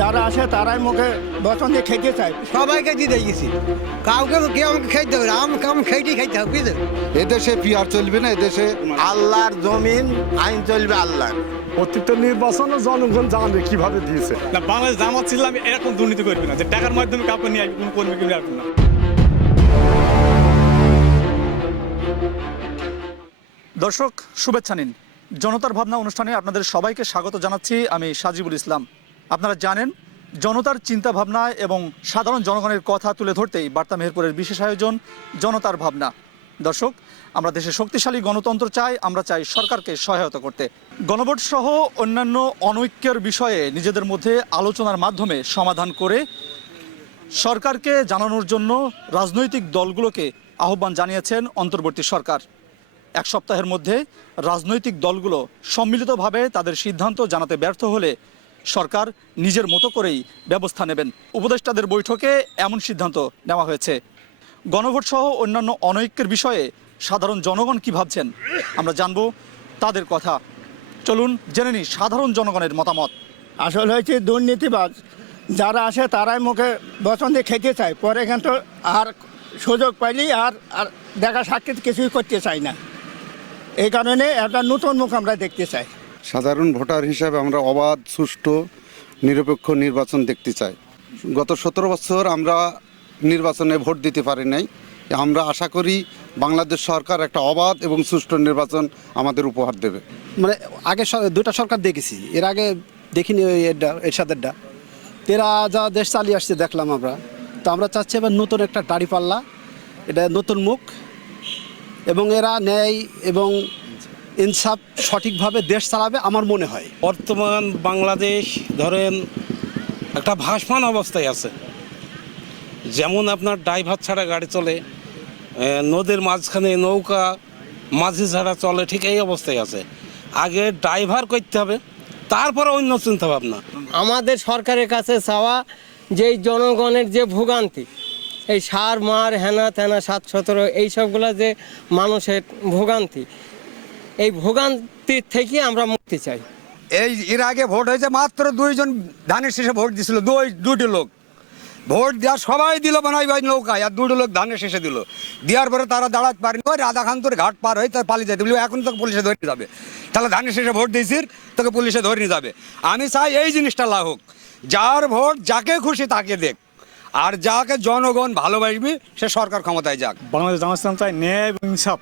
যারা আসে তারাই মুখে বচন দিয়ে খেতে চায়। সবাইকে দিতে গেছি। কাউকে কেউ আমাকে খাইতে হবে আমি খেয়েই খাইতে হবে বুঝলেন? এদেশে পিয়ার চলবে না এদেশে আল্লাহর জমিন আইন চলবে আল্লাহর। অতীত নির্বাচনে জনগণ জানবে কীভাবে দিয়েছে। না বাংলাদেশ জামাত ইসলাম এরকম দুর্নীতি করবে না। যে টাকার মাধ্যমে কাউকে নিয়ে আসবে কোনো কর্মীকে নিয়ে আসবে না। দর্শক শুভেচ্ছা নিন। জনতার ভাবনা অনুষ্ঠানে আপনাদের সবাইকে স্বাগত জানাচ্ছি। আমি সাজিবুল ইসলাম। আপনারা জানেন, জনতার চিন্তা ভাবনা এবং সাধারণ জনগণের কথা তুলে ধরতেই বার্তা মেহেরপুরের বিশেষ আয়োজন, জনতার ভাবনা। দর্শক, আমরা দেশে শক্তিশালী গণতন্ত্র চাই, আমরা চাই সরকারকে সহায়তা করতে। গণভোট সহ অন্যান্য অনৈক্যের বিষয়ে নিজেদের মধ্যে আলোচনার মাধ্যমে সমাধান করে সরকারকে জানানোর জন্য রাজনৈতিক দলগুলোকে আহ্বান জানিয়েছেন অন্তর্বর্তী সরকার। এক সপ্তাহের মধ্যে রাজনৈতিক দলগুলো সম্মিলিতভাবে তাদের সিদ্ধান্ত জানাতে ব্যর্থ হলে সরকার নিজের মতো করেই ব্যবস্থা নেবেন। উপদেষ্টাদের বৈঠকে এমন সিদ্ধান্ত নেওয়া হয়েছে। গণভোট সহ অন্যান্য অনৈক্যের বিষয়ে সাধারণ জনগণ কি ভাবছেন? আমরা জানব তাদের কথা। চলুন জেনে নিই সাধারণ জনগণের মতামত। আসল হয়েছে দুর্নীতিবাজ। যারা আসে তারাই মুখে দিয়ে খেতে চায়। পরে কিন্তু আর সুযোগ পাইলেই আর আর দেখা সাক্ষী কিছুই করতে চাই না। এই কারণে একটা নতুন মুখ আমরা দেখতে চাই। সাধারণ ভোটার হিসাবে আমরা অবাধ, সুষ্ঠু, নিরপেক্ষ নির্বাচন দেখতে চাই। গত সতেরো বছর আমরা নির্বাচনে ভোট দিতে পারি নাই। আমরা আশা করি বাংলাদেশ সরকার একটা অবাধ এবং সুষ্ঠু নির্বাচন আমাদের উপহার দেবে। মানে আগে দুটা সরকার দেখেছি। এর আগে দেখিনি এরটা এরশাদেরটা। এরা যা দেশ চালিয়ে আসছে দেখলাম আমরা। তো আমরা চাচ্ছি এবার নতুন একটা দাড়িপাল্লা এটা নতুন মুখ। এবং এরা ন্যায় এবং ইনসাফ সঠিকভাবে দেশ চালাবে আমার মনে হয়। বর্তমান বাংলাদেশ ধরেন একটা ভাসমান অবস্থায় আছে। যেমন আপনার ড্রাইভার ছাড়া গাড়ি চলে নদীর মাঝখানে নৌকা মাঝি ছাড়া চলে ঠিক এই অবস্থায় আছে। আগে ড্রাইভার করতে হবে তারপরে অন্য চিন্তা ভাবনা। আমাদের সরকারের কাছে চাওয়া যে জনগণের যে ভোগান্তি এই সার মার হেনা তেনা সাত সতেরো এইসবগুলো যে মানুষের ভোগান্তি এই ভোগান্তির থেকে আমরা মুক্তি চাই। এই এর আগে ভোট হয়েছে মাত্র দুইজন ধানের শেষে ভোট দিছিল দুই দুটো লোক। ভোট দেওয়ার সবাই দিল বানাই ভাই নৌকায় আর দুটো লোক ধানের শেষে দিল। দেওয়ার পরে তারা দাঁড়াতে পারেনি। ওই রাধাকান্তর ঘাট পার হয়ে তার পালিয়ে যেতে বলি এখন তোকে পুলিশে ধরে যাবে। তাহলে ধানের শেষে ভোট দিয়েছিস তোকে পুলিশে ধরে নিয়ে যাবে। আমি চাই এই জিনিসটা লাগুক যার ভোট যাকে খুশি তাকে দেখ। আর যাকে জনগণ ভালোবাসবি সে সরকার ক্ষমতায় যাক। বাংলাদেশ জামাত চাই ন্যায় এবং ইনসাফ।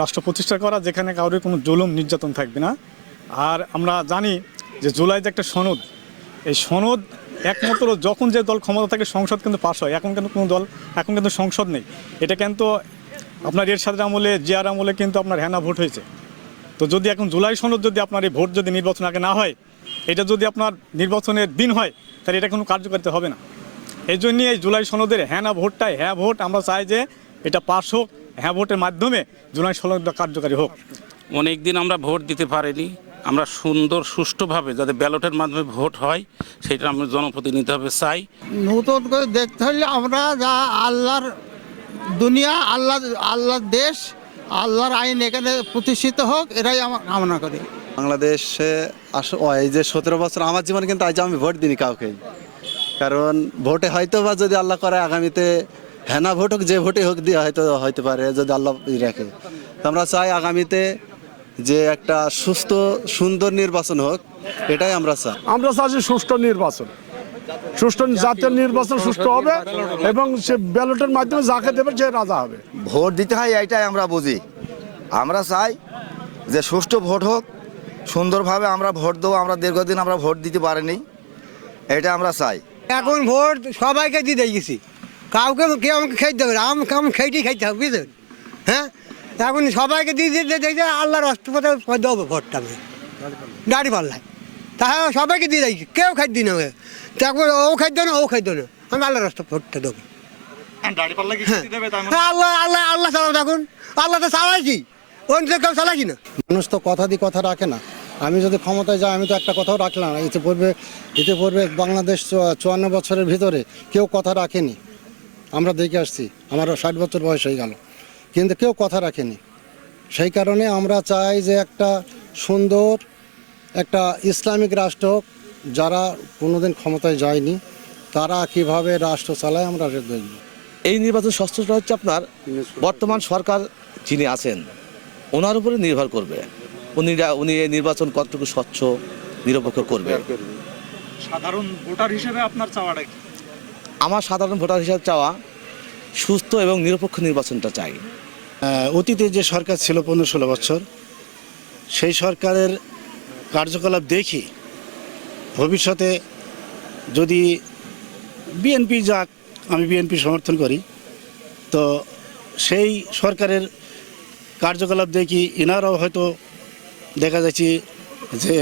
রাষ্ট্র প্রতিষ্ঠা করা, যেখানে কারোর কোনো জুলুম, নির্যাতন থাকবে না। আর আমরা জানি যে জুলাই যে একটা সনদ, এই সনদ একমাত্র যখন যে দল ক্ষমতা থাকে, সংসদ কিন্তু পাশ হয়। এখন কিন্তু কোনো দল, এখন কিন্তু সংসদ নেই। এটা কিন্তু আপনার এরশাদের আমলে, জিয়ার আমলে কিন্তু আপনার হ্যানা ভোট হয়েছে। তো যদি এখন জুলাই সনদ যদি আপনার এই ভোট যদি নির্বাচন আগে না হয়, এটা যদি আপনার নির্বাচনের দিন হয়, তাহলে এটা কোনো কার্যকারিতা হবে না। এই জন্যই এই জুলাই সনদের হ্যাঁ ভোটটাই হ্যাঁ ভোট আমরা চাই যে এটা পাশ হোক হ্যাঁ ভোটের মাধ্যমে জুলাই সনদ কার্যকারী হোক। অনেক দিন আমরা ভোট দিতে পারিনি। আমরা সুন্দর সুষ্ঠুভাবে যাতে ব্যালটের মাধ্যমে ভোট হয় সেটা আমরা জনপ্রতিনিধি হবে চাই। নতুন করে দেখতে হলে আমরা যা আল্লাহর দুনিয়া আল্লাহ আল্লাহর দেশ আল্লাহর আইন এখানে প্রতিষ্ঠিত হোক এরাই আমার কামনা করি। বাংলাদেশে আস- এই যে সতেরো বছর আমার জীবনে কিন্তু আজ আমি ভোট দিইনি কাউকে কারণ ভোটে হয়তো বা যদি আল্লাহ করে আগামীতে হেনা ভোট হোক যে ভোটে হোক দিয়ে হয়তো হইতে পারে যদি আল্লাহ রাখে। তো আমরা চাই আগামীতে যে একটা সুস্থ সুন্দর নির্বাচন হোক এটাই আমরা চাই। আমরা চাচ্ছি সুষ্ঠু নির্বাচন। সুষ্ঠু জাতীয় নির্বাচন সুষ্ঠু হবে এবং সে ব্যালটের মাধ্যমে যাকে দেবে সে রাজা হবে। ভোট দিতে হয় এইটাই আমরা বুঝি। আমরা চাই যে সুষ্ঠু ভোট হোক সুন্দরভাবে আমরা ভোট দেবো আমরা দীর্ঘদিন আমরা ভোট দিতে পারিনি। এটা আমরা চাই। এখন ভোট সবাইকে দিতে গেছি। কাউকে কেউ আমাকে খাইতে দেবে না। আমাকে আমি খেয়েই খাইতে হবে বুঝলেন? হ্যাঁ? এখন সবাইকে দিয়ে দিতে দেখতে আল্লাহ রাষ্ট্রপতি দেবো ভোটটা আমি। দাড়ি পাল্লায়। তাহলে সবাইকে দিয়ে দিয়েছি কেউ খাদ্য না তারপর ও খাদ্য না ও খাদ্য না। আমি আল্লাহ রাষ্ট্র ভোটটা দেবো। হ্যাঁ, আল্লাহ আল্লাহ আল্লাহ চালাও দেখুন আল্লাহ তো চালাইছি। অন্য কেউ চালাইছি না। মানুষ তো কথা দিয়ে কথা রাখে না। আমি যদি ক্ষমতায় যাই আমি তো একটা কথাও রাখলাম না। ইতি পূর্বে ইতি পূর্বে বাংলাদেশ চুয়ান্ন বছরের ভিতরে কেউ কথা রাখেনি। আমরা দেখে আসছি আমার ষাট বছর বয়স হয়ে গেল। কিন্তু কেউ কথা রাখেনি। সেই কারণে আমরা চাই যে একটা সুন্দর একটা ইসলামিক রাষ্ট্র যারা কোনোদিন ক্ষমতায় যায়নি তারা কীভাবে রাষ্ট্র চালায় আমরা দেখব। এই নির্বাচন স্বচ্ছতা হচ্ছে আপনার বর্তমান সরকার যিনি আছেন ওনার উপরে নির্ভর করবে। উনি উনি এই নির্বাচন কতটুকু স্বচ্ছ নিরপেক্ষ করবে। সাধারণ ভোটার হিসেবে আপনার চাওয়াটা কি? আমার সাধারণ ভোটার হিসাবে চাওয়া সুস্থ এবং নিরপেক্ষ নির্বাচনটা চাই। অতীতে যে সরকার ছিল পনেরো ষোলো বছর, সেই সরকারের কার্যকলাপ দেখি, ভবিষ্যতে যদি বিএনপি যাক, আমি বিএনপি সমর্থন করি, তো সেই সরকারের কার্যকলাপ দেখি, এনারাও হয়তো দেখা যাচ্ছে যে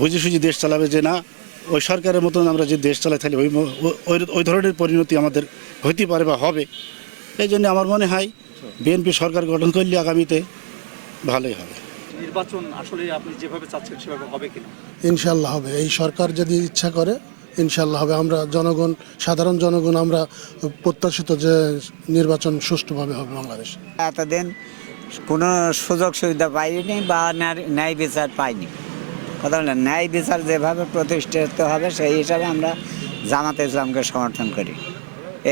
বুঝে সুঝি দেশ চালাবে যে না ওই সরকারের মতন আমরা যে দেশ চালাই তাহলে ওই ওই- ধরনের পরিণতি আমাদের হইতে পারে বা হবে। এই জন্য আমার মনে হয় বিএনপি সরকার গঠন করলে আগামীতে ভালোই হবে। নির্বাচন আসলে আপনি যেভাবে চাচ্ছেন সেভাবে হবে কিনা? ইনশাল্লাহ হবে। এই সরকার যদি ইচ্ছা করে ইনশাল্লাহ হবে। আমরা জনগণ সাধারণ জনগণ আমরা প্রত্যাশিত যে নির্বাচন সুষ্ঠুভাবে হবে বাংলাদেশ। এতদিন কোনো সুযোগ সুবিধা পাইনি বা ন্যায়- ন্যায় বিচার পাইনি। কথা ন্যায় বিচার যেভাবে প্রতিষ্ঠিত হবে, সেই হিসাবে আমরা জামাতে ইসলামকে সমর্থন করি।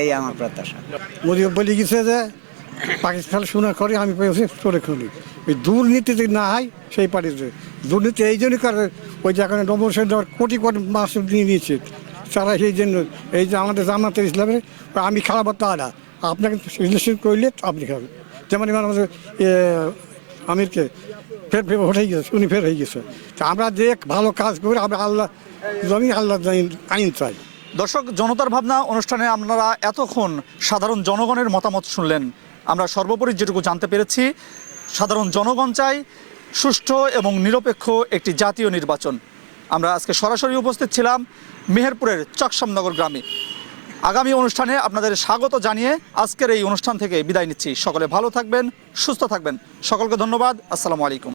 এই আমার প্রত্যাশা। মোদী বলে গেছে যে, পাকিস্তান শোনা করে আমি চলে ওই দুর্নীতি যদি না হয়, সেই পার্টিতে দুর্নীতি এই জন্যই করে, ওই যে এখন নবসের কোটি কোটি মাস নিয়ে নিয়েছে। তারা সেই জন্য, এই যে আমাদের জামাতের ইসলামের, আমি খারাপ তা না আপনাকে রিলেশন করলে আপনি খাবেন। যেমন আমাদের আমিরকে ফের ফের হয়ে গেছে, উনি ফের হয়ে গেছে। তা আমরা যে ভালো কাজ করি, আমরা আল্লাহ, জমি আল্লাহ আইন চাই। দর্শক, জনতার ভাবনা অনুষ্ঠানে আপনারা এতক্ষণ সাধারণ জনগণের মতামত শুনলেন। আমরা সর্বোপরি যেটুকু জানতে পেরেছি, সাধারণ জনগণ চাই সুষ্ঠু এবং নিরপেক্ষ একটি জাতীয় নির্বাচন। আমরা আজকে সরাসরি উপস্থিত ছিলাম মেহেরপুরের চকসামনগর গ্রামে। আগামী অনুষ্ঠানে আপনাদের স্বাগত জানিয়ে আজকের এই অনুষ্ঠান থেকে বিদায় নিচ্ছি। সকলে ভালো থাকবেন, সুস্থ থাকবেন। সকলকে ধন্যবাদ। আসসালামু আলাইকুম।